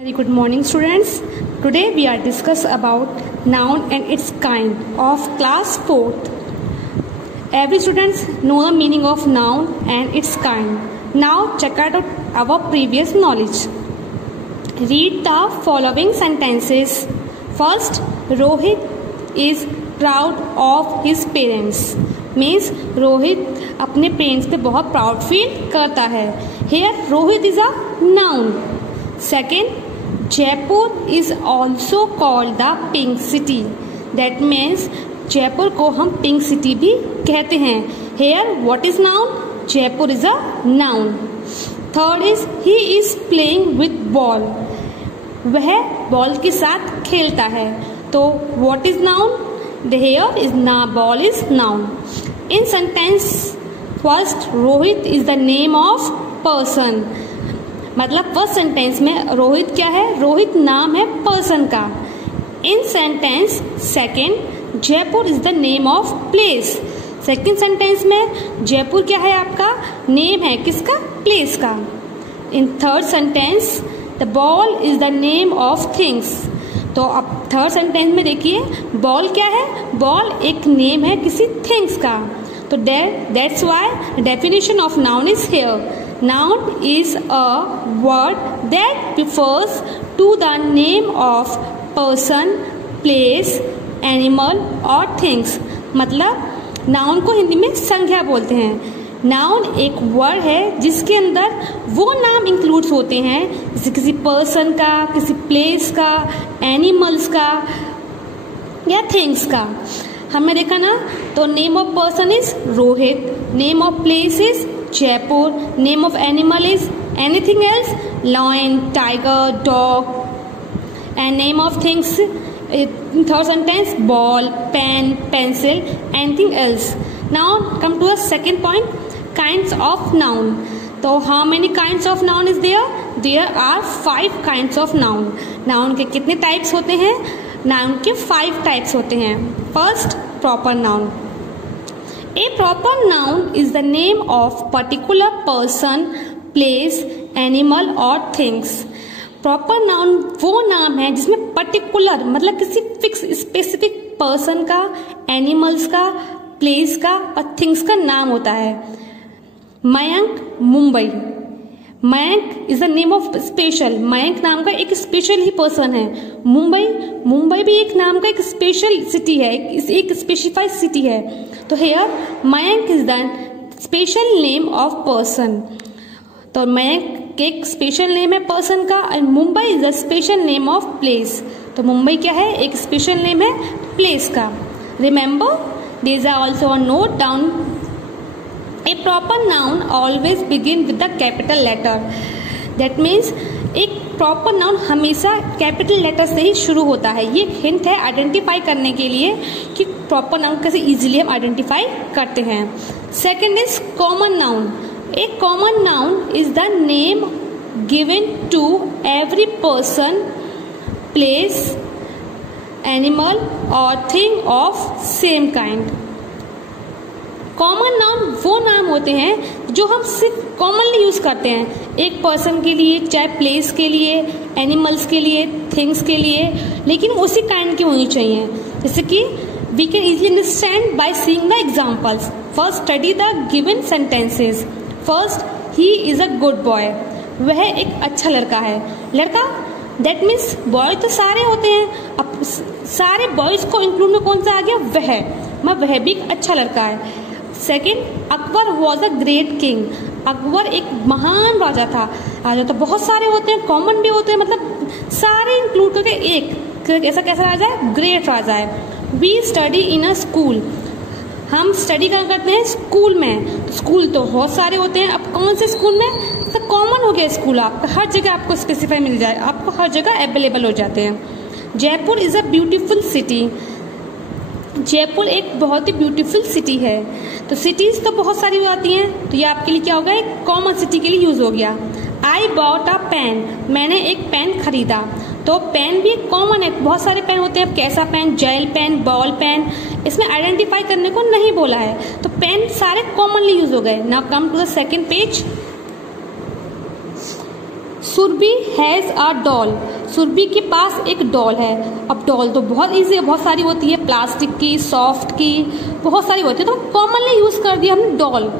Very good morning, students. Today we are discuss about noun and its kind of class 4th. Every students know the meaning of noun and its kind. Now check out our previous knowledge. Read the following sentences. First, Rohit is proud of his parents. Means Rohit अपने parents पे बहुत proud feel करता है. Here Rohit is a noun. Second, Jaipur is also called the pink city. That means Jaipur को हम pink city भी कहते हैं. Here what is noun? Jaipur is a noun. Third is he is playing with ball. वह ball के साथ खेलता है. तो what is noun? The here is ना ball is noun. In sentence first Rohit is the name of person. मतलब first sentence में रोहित क्या है? रोहित नाम है पर्सन का. In sentence second Jaipur is the name of place. Second sentence में जयपुर क्या है? आपका नेम है. किसका? प्लेस का. In third sentence the ball is the name of things. तो अब थर्ड सेंटेंस में देखिए बॉल क्या है? बॉल एक नेम है किसी थिंग्स का. तो that's why definition of noun is here. Noun is a word that refers to the name of person, place, animal or things. मतलब नाउन को हिंदी में संज्ञा बोलते हैं. नाउन एक वर्ड है जिसके अंदर वो नाम इंक्लूड्स होते हैं जैसे किसी पर्सन का, किसी प्लेस का, एनिमल्स का या थिंग्स का. हमने देखा ना. तो name of person is Rohit, name of place is Jaipur, name of animal is anything else, lion, tiger, dog, and name of things in third sentence ball, pen, pencil, anything else. Now come to the second point, kinds of noun. So how many kinds of noun is there? There are 5 kinds of noun. Noun के कितने types होते हैं? Noun के 5 types होते हैं. First, proper noun. A proper noun is the name of particular person, place, animal or things. Proper noun वो नाम है जिसमें particular मतलब किसी फिक्स स्पेसिफिक पर्सन का, एनिमल्स का, प्लेस का और थिंग्स का नाम होता है. Mayank Mumbai. Mayank is the name of special. Mayank नाम का एक स्पेशल ही पर्सन है. मुंबई भी एक नाम का एक स्पेशल सिटी है, एक स्पेसिफाइड सिटी है. तो here Mayank is the special name of person. तो मयंक एक स्पेशल नेम है पर्सन का and Mumbai is the special name of place. तो मुंबई क्या है? एक स्पेशल नेम है प्लेस का. Remember these are also note down. A proper noun always begin with the capital letter. That means एक प्रॉपर नाउन हमेशा कैपिटल लेटर से ही शुरू होता है. ये हिंट है आइडेंटिफाई करने के लिए कि प्रॉपर नाउन कैसे इजीली हम आइडेंटिफाई करते हैं. Second is common noun. A common noun is the name given to every person, place, animal और thing of same kind. Common noun वो नाम होते हैं जो हम सिर्फ कॉमनली यूज करते हैं एक पर्सन के लिए, चाहे प्लेस के लिए, एनिमल्स के लिए, थिंग्स के लिए, लेकिन उसी काइंड की होनी चाहिए. जैसे कि we can easily understand by seeing the examples. First study the given sentences. First, he is a good boy. वह एक अच्छा लड़का है. लड़का दैट मीन्स बॉय तो सारे होते हैं. अब सारे बॉयज को इंक्लूड में कौन सा आ गया? वह भी एक अच्छा लड़का है. Second, Akbar was a great king. Akbar एक महान राजा था. राजा तो बहुत सारे होते हैं, कॉमन भी होते हैं, मतलब सारे इंक्लूड करके एक ऐसा कैसा राजा है? ग्रेट राजा है. We study in a school. हम स्टडी करते हैं स्कूल में. स्कूल तो बहुत सारे होते हैं. अब कौन से स्कूल में? तो कॉमन हो गया स्कूल. आपका हर जगह आपको स्पेसिफाई मिल जाए, आपको हर जगह अवेलेबल हो जाते हैं. Jaipur is a beautiful city. Jaipur एक बहुत ही ब्यूटीफुल सिटी है. तो सिटीज तो बहुत सारी आती हैं. तो ये आपके लिए क्या होगा? एक कॉमन सिटी के लिए यूज हो गया. I bought a pen. मैंने एक पेन खरीदा. तो पेन भी एक कॉमन है. बहुत सारे पेन होते हैं. कैसा pen? Gel pen, ball pen. इसमें आइडेंटिफाई करने को नहीं बोला है. तो पेन सारे कॉमनली यूज हो गए. Now come to the second page. Surabhi has a doll. Surabhi के पास एक डॉल है। अब डॉल तो बहुत ईजी है, बहुत सारी होती है, प्लास्टिक की, सॉफ्ट की, बहुत सारी होती है, तो कॉमनली यूज कर दिया हमने doll.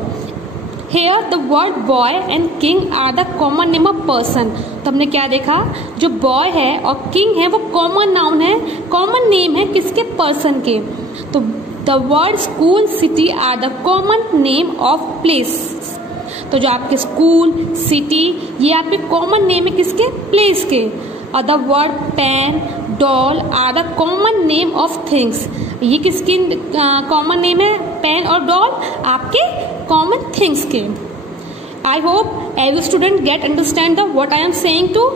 Here the word boy and king are the common name of person. तो हमने क्या देखा, जो बॉय है और किंग है वो कॉमन नाउन है, कॉमन नेम है किसके, पर्सन के। तो the word school city are the common name of place. तो जो आपके स्कूल सिटी ये आपके कॉमन नेम है किसके, प्लेस के। और the word pen doll are the common name of things. ये किसकी कॉमन नेम है, पेन और डॉल आपके कॉमन थिंग्स के। I hope every student get understand the what I am saying to.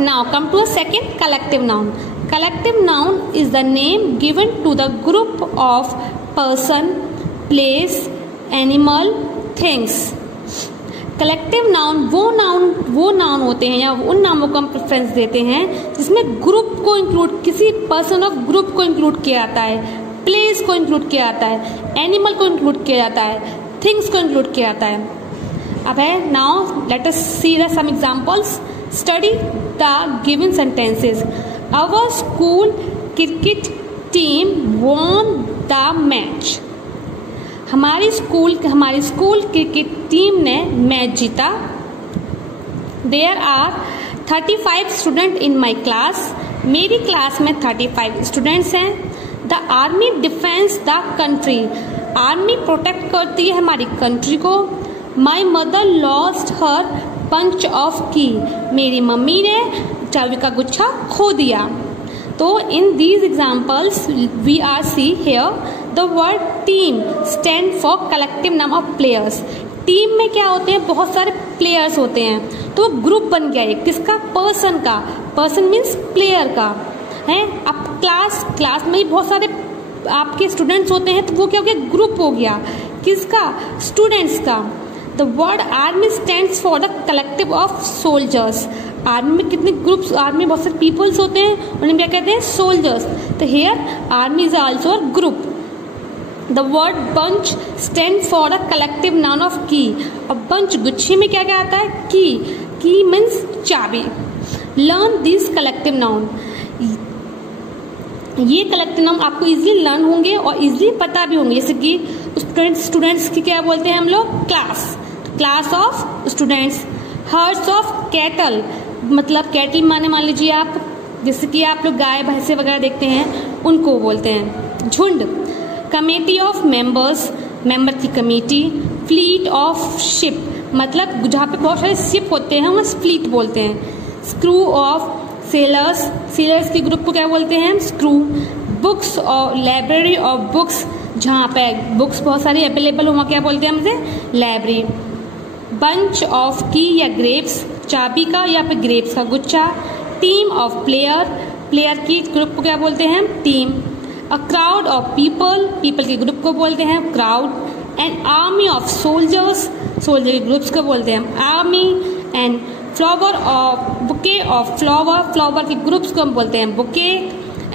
Now come to a second collective noun. Collective noun is the name given to the group of person, place, animal, things. Collective noun वो noun होते हैं या उन नामों को हम preference देते हैं जिसमें ग्रुप को इंक्लूड, किसी पर्सन ऑफ ग्रुप को इंक्लूड किया जाता है, प्लेस को इंक्लूड किया जाता है, एनिमल को इंक्लूड किया जाता है, थिंग्स को इंक्लूड किया जाता है। अब है now let us see the some examples. Study the given sentences. Our school cricket team won the match. हमारी स्कूल क्रिकेट टीम ने मैच जीता। There are 35 students in my class. मेरी क्लास में 35 स्टूडेंट्स हैं। The army defends the country. Army protect करती है हमारी country को। My mother lost her bunch of key. मेरी मम्मी ने चाबी का गुच्छा खो दिया। तो in these examples we are see here the word team stand for collective नाम ऑफ प्लेयर्स। टीम में क्या होते हैं, बहुत सारे प्लेयर्स होते हैं, तो ग्रुप बन गया एक किसका, पर्सन का। पर्सन मीन्स प्लेयर का है। अब क्लास में ही बहुत सारे आपके स्टूडेंट्स होते हैं, तो वो क्या हो गया, ग्रुप हो गया किसका, स्टूडेंट्स का। The word army stands for the collective of soldiers. Army में कितने ग्रुप्स, आर्मी में बहुत सारे पीपल्स होते हैं, उन्हें क्या कहते हैं, सोल्जर्स। तो here army is also a group. The word bunch stand for the collective noun of key. और बंच गुच्छे में क्या क्या आता है, की मीन्स चाबी। Learn this collective noun. ये कलेक्टिव नाउन आपको इजीली लर्न होंगे और इजीली पता भी होंगे। जैसे कि स्टूडेंट्स की क्या बोलते हैं हम लोग, class of students. Hertz of cattle, मतलब कैटल माने मान लीजिए आप, जैसे कि आप लोग गाय भैंसे वगैरह देखते हैं, उनको बोलते हैं झुंड। कमेटी ऑफ मेंबर्स, मेंबर की कमेटी। फ्लीट ऑफ शिप, मतलब जहाँ पे बहुत सारे शिप होते हैं वहाँ फ्लीट बोलते हैं। स्क्रू ऑफ सेलर्स के ग्रुप को क्या बोलते हैं, स्क्रू। बुक्स और लाइब्रेरी ऑफ बुक्स, जहाँ पे बुक्स बहुत सारी अवेलेबल हो वहाँ क्या बोलते हैं हमसे, लाइब्रेरी। बंच ऑफ की या ग्रेप्स, चाबी का या फिर ग्रेप्स का गुच्छा। टीम ऑफ प्लेयर की ग्रुप को क्या बोलते हैं, team. A crowd of people के ग्रुप को बोलते हैं crowd. And army of soldier के ग्रुप्स को बोलते हैं army. And bouquet of flower के ग्रुप्स को हम बोलते हैं bouquet.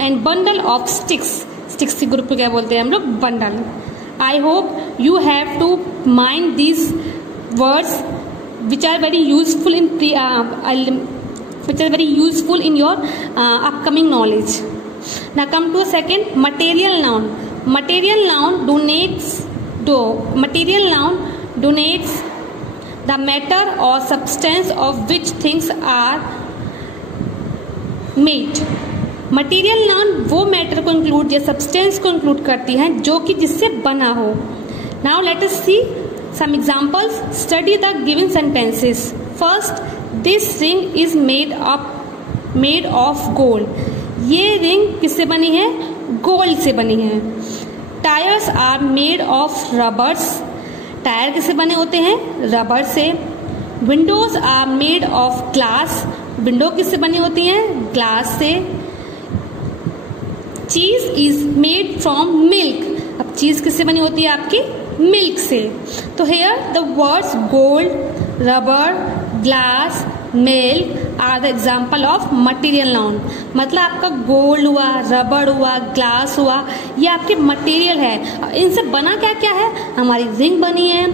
And bundle of sticks के ग्रुप को क्या बोलते हैं हम लोग, bundle. I hope you have to mind these words which are very useful in your upcoming knowledge. Now come to a second, material noun. Material noun denotes the matter or substance of which things are made. Material noun वो matter को include या substance को include करती है जो कि जिससे बना हो। Now let us C some examples. Study the given sentences. First, this ring is made of gold. ये रिंग किससे बनी है, गोल्ड से बनी है। Tyres are made of rubbers. Tyre किससे बने होते हैं, रबर से। Windows are made of glass. Window किससे बनी होती हैं, ग्लास से। चीज इज मेड फ्रॉम मिल्क। अब चीज किससे बनी होती है आपकी, मिल्क से। तो here the words gold, rubber, glass, milk are the example of material noun. मतलब आपका गोल्ड हुआ, रबर हुआ, ग्लास हुआ, ये आपके मटेरियल है। इनसे बना क्या क्या है, हमारी रिंग बनी है,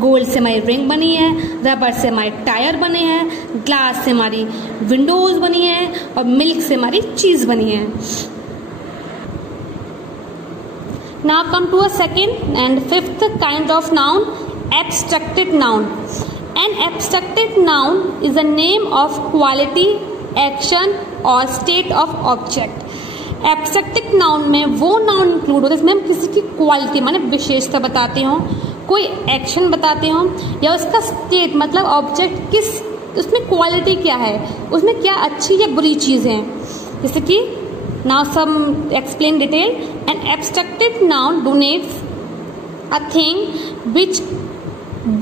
गोल्ड से हमारी रिंग बनी है, रबर से हमारे टायर बने हैं, ग्लास से हमारी विंडोज बनी है और मिल्क से हमारी चीज बनी है। Now come to a second and fifth kind of noun, abstracted noun. An abstracted noun is a name of quality, action or state of object. Abstracted noun में वो noun include होता है जिसमें हम किसी की क्वालिटी माने विशेषता बताते हो, कोई एक्शन बताते हो या उसका स्टेट मतलब ऑब्जेक्ट किस उसमें क्वालिटी क्या है, उसमें क्या अच्छी या बुरी चीज़ है। जैसे कि now some explain detail. An abstracted noun denotes a thing which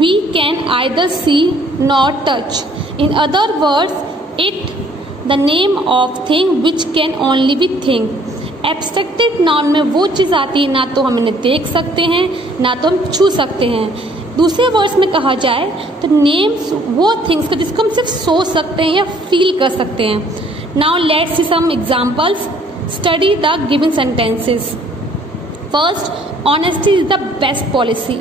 we can either see nor touch. In other words, it the name of thing which can only be thing. Abstracted noun में वो चीज़ आती है ना तो हम इन्हें देख सकते हैं ना तो हम छू सकते हैं। दूसरे वर्ड्स में कहा जाए तो नेम्स वो थिंग्स का जिसको हम सिर्फ सोच सकते हैं या फील कर सकते हैं। Now let's see some examples. Study the given sentences. First, honesty is the best policy.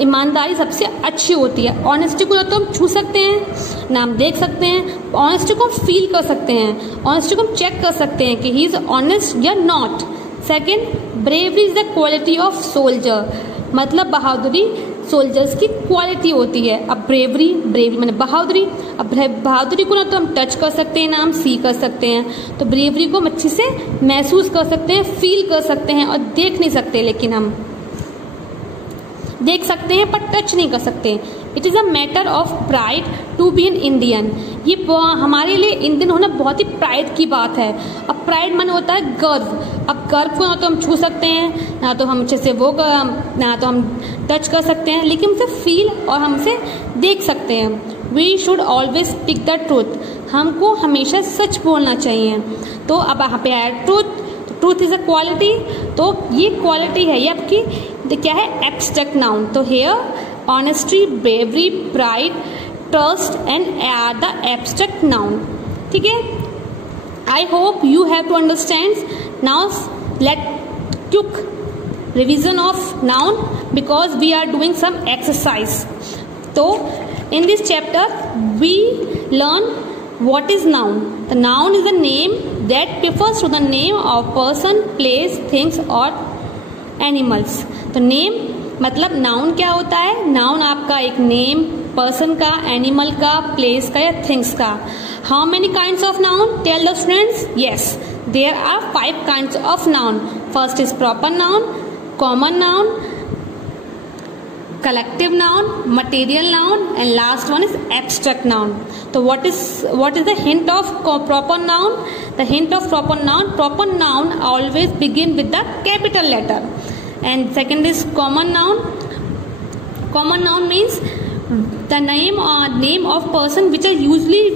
ईमानदारी सबसे अच्छी होती है। ऑनेस्टी को ना तो हम छू सकते हैं ना हम देख सकते हैं, ऑनेस्टी को हम फील कर सकते हैं, ऑनेस्टी को हम चेक कर सकते हैं कि ही इज ऑनेस्ट या not. Second, bravery is the quality of soldier, मतलब बहादुरी सोल्जर्स की क्वालिटी होती है। अब ब्रेवरी मैंने बहादुरी, अब बहादुरी को ना तो हम टच कर सकते हैं ना हम सी कर सकते हैं, तो ब्रेवरी को हम अच्छे से महसूस कर सकते हैं, फील कर सकते हैं और देख नहीं सकते, लेकिन हम देख सकते हैं पर टच नहीं कर सकते। It is a matter of pride to be an Indian, ये हमारे लिए इंडियन होना बहुत ही प्राइड की बात है। अब प्राइड मन होता है गर्व, अब गर्व को ना तो हम छू सकते हैं ना तो हम अच्छे से वो ना तो हम टच कर सकते हैं, लेकिन हमसे फील और हमसे देख सकते हैं। We should always speak the truth, हमको हमेशा सच बोलना चाहिए। तो अब यहाँ पे है ट्रूथ इज अ क्वालिटी, तो ये क्वालिटी है, ये आपकी क्या है एब्स्ट्रैक्ट नाउन। तो here honesty, bravery, pride, trust and are the abstract noun. ठीक है, I hope you have to understand. Now let quick revision of noun because we are doing some exercise. So in this chapter we learn what is noun. The noun is the name that refers to the name of person, place, things or animals. तो name मतलब noun क्या होता है? noun आपका एक name, person का, animal का, place का या things का। How many kinds of noun? Tell the students. Yes, there are 5 kinds of noun. First is proper noun, common noun, collective noun, material noun and last one is abstract noun. So what is the hint of proper noun? The hint of proper noun always begin with the capital letter. And second is common noun. Common noun means the name of person which are usually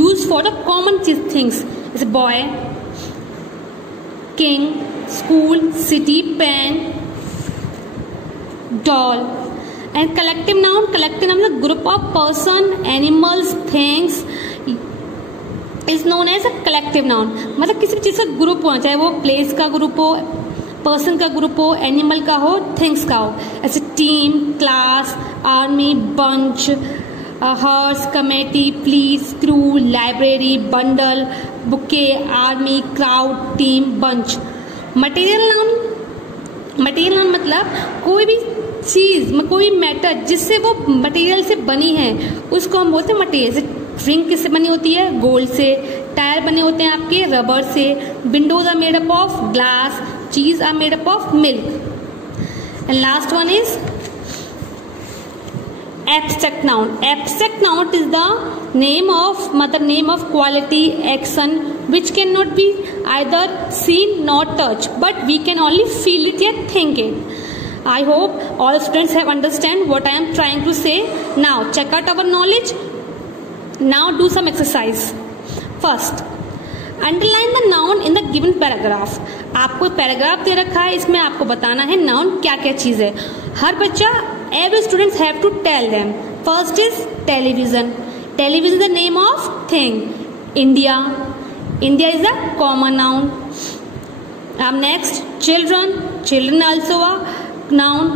used for the common things. It's boy, king, school, city, pen, doll. And collective noun is a group of person, animals, things is known as a collective noun. मतलब किसी चीज का group हो, चाहे वो place का group हो, person का ग्रुप हो, एनिमल का हो, थिंग्स का हो। ऐसे team, class, army, bunch, horse, committee, police, crew, library, bundle, bouquet, army, crowd, team, bunch. Material noun मतलब कोई भी चीज, कोई मैटर जिससे वो मटेरियल से बनी है उसको हम बोलते हैं मटेरियल। जैसे ड्रिंक किससे बनी होती है? गोल्ड से। टायर बने होते हैं आपके रबर से। Windows are made up of glass, cheese are made up of milk. And last one is abstract noun. Abstract noun is the name of quality, action which cannot be either seen nor touched, but we can only feel it yet think it. I hope all students have understand what I am trying to say. Now check out our knowledge. Now do some exercise. First, underline the noun in the given paragraph. आपको paragraph दे रखा है, इसमें आपको बताना है noun क्या क्या चीज है। हर बच्चा every students have to tell them. First is television. Television is the name of thing. India is a common noun. Next, children also a noun.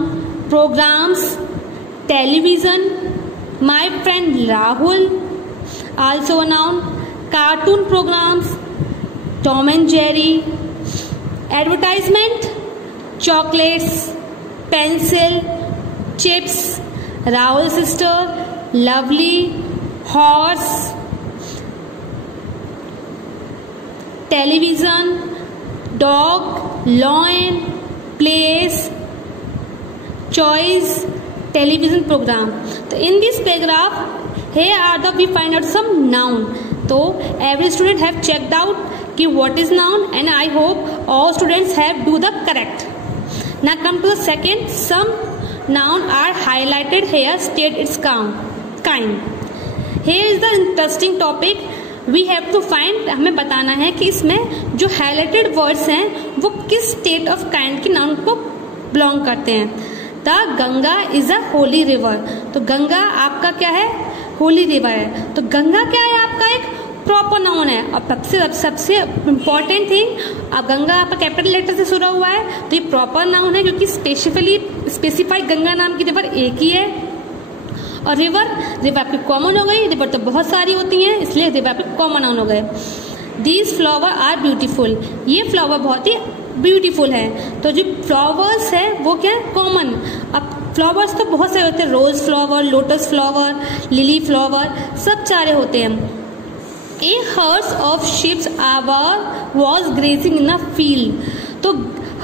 Programs, television, my friend Rahul, also a noun. Cartoon programs, Tom and Jerry. Advertisement, chocolates, pencil, chips, Rahul's sister, Lovely, horse. Television, dog, lion, place, choice, television program. तो in this paragraph, here are the we find out some noun. तो every student have checked out कि what is noun, and I hope all students have do the correct. Now come to the second. Some noun are highlighted here. State its kind. Here is the interesting topic. We have to find, हमें बताना है कि इसमें जो highlighted words हैं वो किस state of kind की नाउन को बिलोंग करते हैं. The Ganga is a Holi river. तो गंगा आपका क्या है? होली रिवर है. तो गंगा क्या है? आपका एक प्रॉपर नाउन है. और सबसे इम्पॉर्टेंट थिंग, अब गंगा आपका कैपिटल लेटर से शुरू हुआ है तो ये प्रॉपर नाउन है क्योंकि स्पेसिफाइड गंगा नाम की रिवर एक ही है. और रिवर आपकी कॉमन हो गई. रिवर तो बहुत सारी होती हैं इसलिए रिवर आपके कॉमन नाउन हो गए. These flower are beautiful. ये फ्लावर बहुत ही ब्यूटीफुल है. तो जो फ्लावर्स है वो क्या है? कॉमन. अब फ्लावर्स तो बहुत सारे होते हैं. Rose flower, lotus flower, lily flower, सब सारे होते हैं. A herds of ships was grazing in a field. तो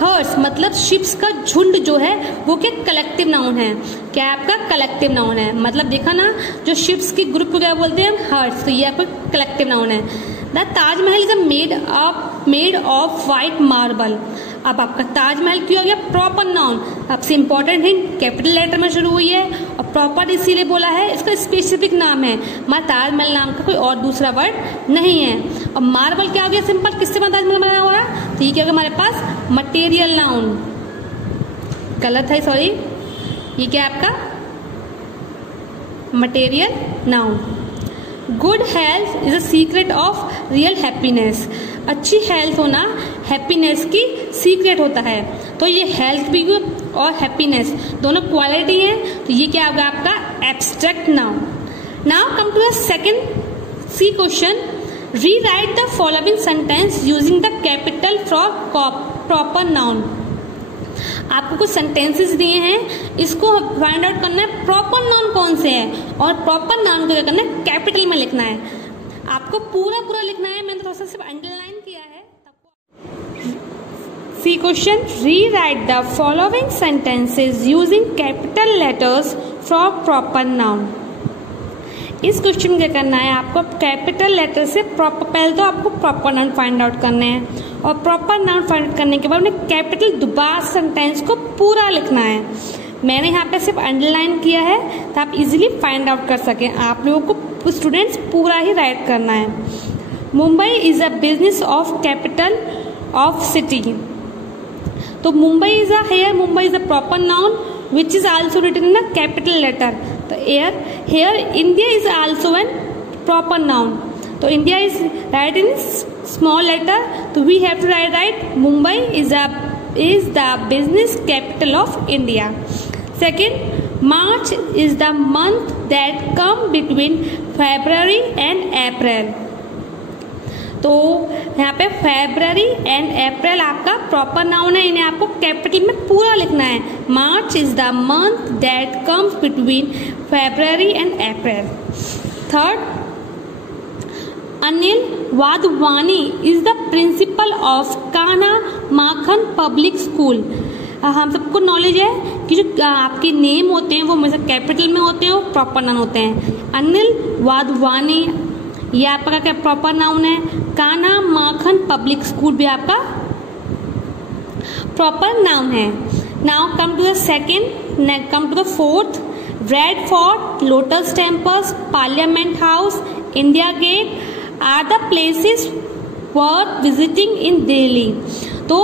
हर्ड्स मतलब शिप्स का झुंड जो है वो क्या कलेक्टिव नाउन है. क्या आपका कलेक्टिव नाउन है. मतलब देखा ना, जो शिप्स के ग्रुप को क्या बोलते हैं? हर्ड्स. तो ये आपका कलेक्टिव नाउन है. The Taj Mahal is made of white marble. अब आपका ताजमहल क्यों हो गया? Proper noun. आपसे इंपॉर्टेंट हिंट, कैपिटल लेटर में शुरू हुई है और प्रॉपर इसीलिए बोला है, इसका स्पेसिफिक नाम है. ताजमहल नाम का कोई और दूसरा वर्ड नहीं है. और मार्बल क्या हो गया? सिंपल. किससे ताजमहल बना हुआ है? तो ये क्या होगा हमारे पास? Material noun. गलत है, सॉरी. ये क्या है आपका? Material noun. Good health is a secret of real happiness. अच्छी हेल्थ होना हैप्पीनेस की सीक्रेट होता है. तो ये हेल्थ भी और हैप्पीनेस दोनों क्वालिटी है. तो ये क्या होगा आपका? Abstract noun. Now come to the second C question. Rewrite the following sentence using the capital for proper noun. आपको कुछ सेंटेंसेस दिए हैं, इसको फाइंड आउट करना है प्रॉपर नाउन कौन से है और प्रॉपर नाउन को क्या करना है? कैपिटल में लिखना है. आपको पूरा लिखना है. मैंने थोड़ा सा सिर्फ अंडरलाइन किया है. C question. Rewrite the following sentences using capital letters for proper noun. इस क्वेश्चन में क्या करना है? आपको कैपिटल लेटर से पहले तो आपको प्रॉपर नाउन फाइंड आउट करने हैं और प्रॉपर नाउन फाइंड आउट करने के बाद उन्हें कैपिटल दोबारा सेंटेंस को पूरा लिखना है. मैंने यहाँ पे सिर्फ अंडरलाइन किया है तो आप इजीली फाइंड आउट कर सकें. आप लोगों को स्टूडेंट्स पूरा ही राइट करना है. Mumbai is a business of capital of city. तो Mumbai is a proper noun which is also written in a capital letter. So here India is also a proper noun. So India is written in small letter. So we have to write Mumbai is the business capital of India. Second, March is the month that come between February and April. तो यहाँ पे February and अप्रैल आपका proper noun है. इन्हें आपको capital में पूरा लिखना है. March is the month that comes between February and April. Third, Anil Wadhwani is the principal of Kanha Makhan public school. हम सबको नॉलेज है कि जो आपके नेम होते हैं वो हमेशा कैपिटल में होते हैं और प्रॉपर नाउन होते हैं. अनिल वाधवानी ये आपका क्या प्रॉपर नाउन है. कान्हा माखन पब्लिक स्कूल भी आपका प्रॉपर नाउन है. Now come to the second, come to the fourth. Red Fort, Lotus Temples, Parliament House, India Gate are the places worth visiting in Delhi. तो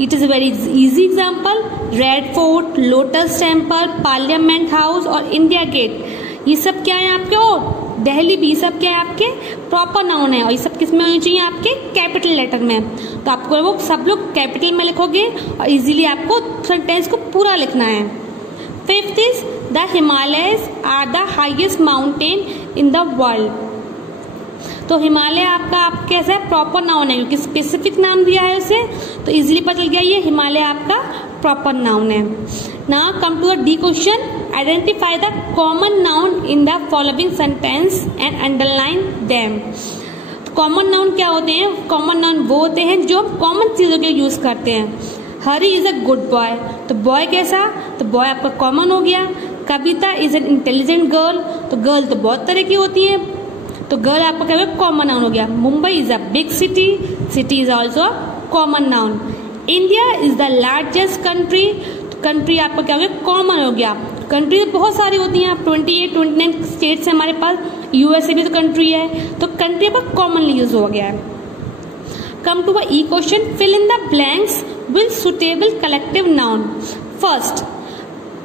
it is very easy example. Red Fort, Lotus Temple, Parliament House और India Gate, ये सब क्या है आपके? और दिल्ली भी, सब क्या है आपके? प्रॉपर नाउन है. और ये सब किस में होनी चाहिए? आपके कैपिटल लेटर में. तो आपको वो सब लोग कैपिटल में लिखोगे और इजीली आपको सेंटेंस को पूरा लिखना है. Fifth is the Himalayas are the highest mountain in the world. तो हिमालय आपका आप कैसा है, प्रॉपर नाउन है, क्योंकि स्पेसिफिक नाम दिया है उसे, तो इजीली पता चल गया ये हिमालय आपका प्रॉपर नाउन है। Now come to the D question, identify the common noun in the following sentence and underline them. Common noun क्या होते हैं? कॉमन नाउन वो होते हैं जो कॉमन चीजों के यूज करते हैं। हरी इज अ गुड बॉय, तो बॉय कैसा, तो बॉय आपका कॉमन हो गया। कविता इज एन इंटेलिजेंट गर्ल, तो गर्ल तो बहुत तरह की होती है, तो गर्ल आपका क्या होगा, कॉमन नाउन हो गया। Mumbai is a big city, city is also a common noun. India is the largest country, तो कंट्री आपका क्या हो गया, कॉमन हो गया। कंट्री तो बहुत सारी होती हैं, 29 स्टेट्स हैं हमारे पास, यूएसए भी तो कंट्री है, तो कंट्री पर कॉमनली यूज हो गया है। Come to E question, fill in the blanks with suitable collective noun. First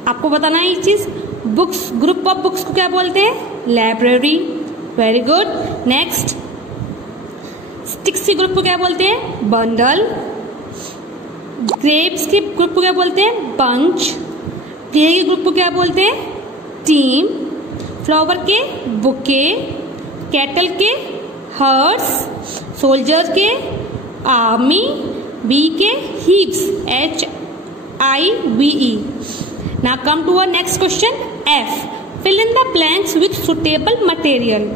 आपको बताना है ये चीज, बुक्स, ग्रुप ऑफ बुक्स को क्या बोलते हैं, library, very good. Next, sticks के ग्रुप को क्या बोलते हैं, बंडल। ग्रेप्स के ग्रुप को क्या बोलते हैं, बंच। प्ले के ग्रुप को क्या बोलते हैं, टीम। फ्लावर के बुके, कैटल के हर्ड्स, सोल्जर के आर्मी, बी के heaps, HIVE। Now come to our next question, F, fill in the blanks with suitable material.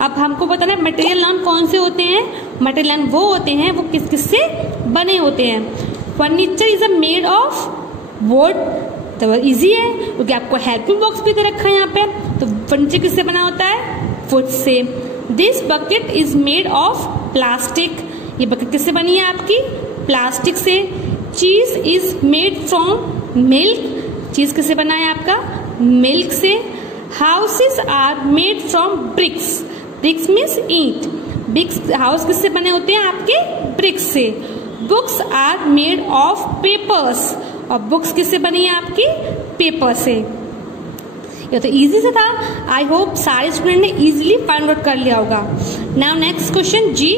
अब हमको बताना है मटेरियल नाउन कौन से होते हैं। मटेरियल नाउन वो होते हैं वो किस किस से बने होते हैं। Furniture is a made of would, तो इजी है क्योंकि आपको हेल्पिंग बॉक्स भी दे रखा है यहाँ पे, तो फर्नीचर किससे बना होता है, would say. This bucket is made of plastic, ये बकेट किससे बनी है आपकी, प्लास्टिक से। चीज इज मेड फ्रॉम मिल्क, चीज किससे बना है आपका, मिल्क से। Houses are made from bricks, bricks means ईंट, ब्रिक्स हाउस किससे बने होते हैं आपके, ब्रिक्स से। Books are made of papers, और बुक्स किससे बनी है आपकी, पेपर से। ये तो इजी से था, आई होप सारे स्टूडेंट ने इजीली फाइंड आउट कर लिया होगा। Now next question G,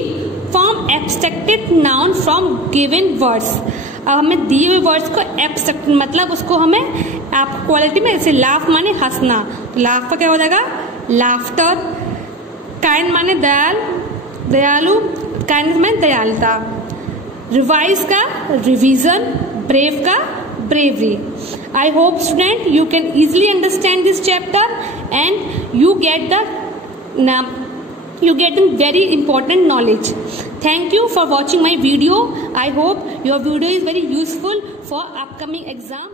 form abstracted noun from given words. अब हमें दिए हुए वर्ड्स को एब्स्ट्रैक्ट मतलब उसको हमें आप क्वालिटी में, जैसे लाफ माने हंसना, तो लाफ का क्या हो जाएगा, लाफ्टर। काइंड माने दयाल, दयालु, काइंडनेस माने दयालुता। रिवाइज का रिवीजन, ब्रेव का bravery. I hope student you can easily understand this chapter and you getting very important knowledge. Thank you for watching my video. I hope your video is very useful for upcoming exam.